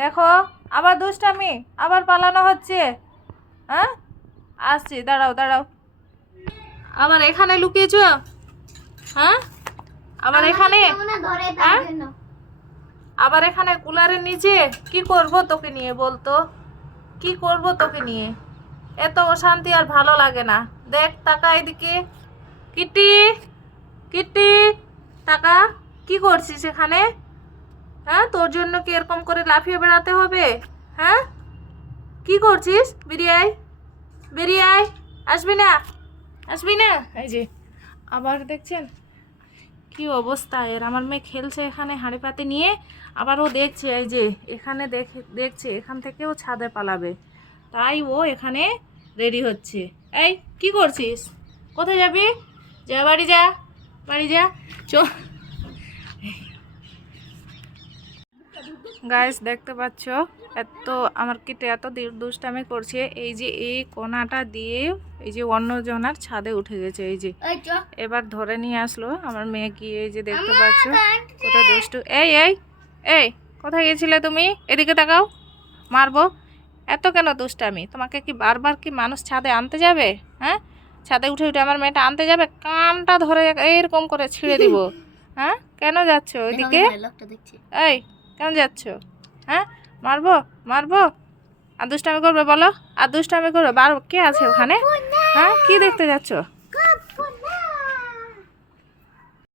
দেখো আবার দুষ্টামি আবার পালানো হচ্ছে। হ্যাঁ? আসছি দাঁড়াও দাঁড়াও। আবার এখানে লুকিয়েছ? হ্যাঁ? আবার এখানে? হ্যাঁ? আবার এখানে কুলারের নিচে? কি করব তোকে নিয়ে বলতো? কি করব তোকে নিয়ে? এত অশান্তি আর ভালো লাগে না। দেখ টাকা এদিকে। কিটি কিটি টাকা কি করছিস এখানে? হ্যাঁ তোর জন্য কি এরকম করে লাফিয়ে বেড়াতে হবে? হ্যাঁ? কি করছিস বেরিয়ে আয় বেরিয়ে আয় আসবি না? আসবি না? এই যে, আবার দেখছেন? কি অবস্থা এর? আমার মেয়ে খেলছে এখানে হাঁড়ি পাতে নিয়ে, আবার ও দেখছে, এই যে, এখানে দেখে, দেখছে, এখান থেকে ও ছাদে পালাবে। তাই ও এখানে রেডি হচ্ছে। এই, কি করছিস? কোথায় যাবি? যা, বাড়ি যা বাড়ি যা চো গাইস দেখতে পাচ্ছ? এত আমার কিটে এত দুষ্টামি করছে এই যে এই কোনাটা দিয়ে এই যে অন্যজনার ছাদে উঠে গেছে এই যে। এবার ধরে নিয়ে আসলো আমার মেয়ে গিয়ে এই যে দেখতে পাচ্ছ? কত দুষ্টু। এই এই এই কোথায় গেছিলে তুমি? এদিকে তাকাও। মারবো। এত কেন দুষ্টামি? তোমাকে কি বারবার কি মানুষ ছাদে আনতে যাবে? হ্যাঁ? ছাদে উঠে উঠে আমার মেয়েটা আনতে যাবে? কামটা ধরে এইরকম করে ছিঁড়ে দিব। হ্যাঁ? কেন যাচ্ছ ওইদিকে? এই কেন যাচ্ছ? হ্যাঁ? মারবো? মারবো? আর দুষ্টামি করবে বলো? আর দুষ্টামি করবে? বার, কে আছে ওখানে? হ্যাঁ? কি দেখতে যাচ্ছ?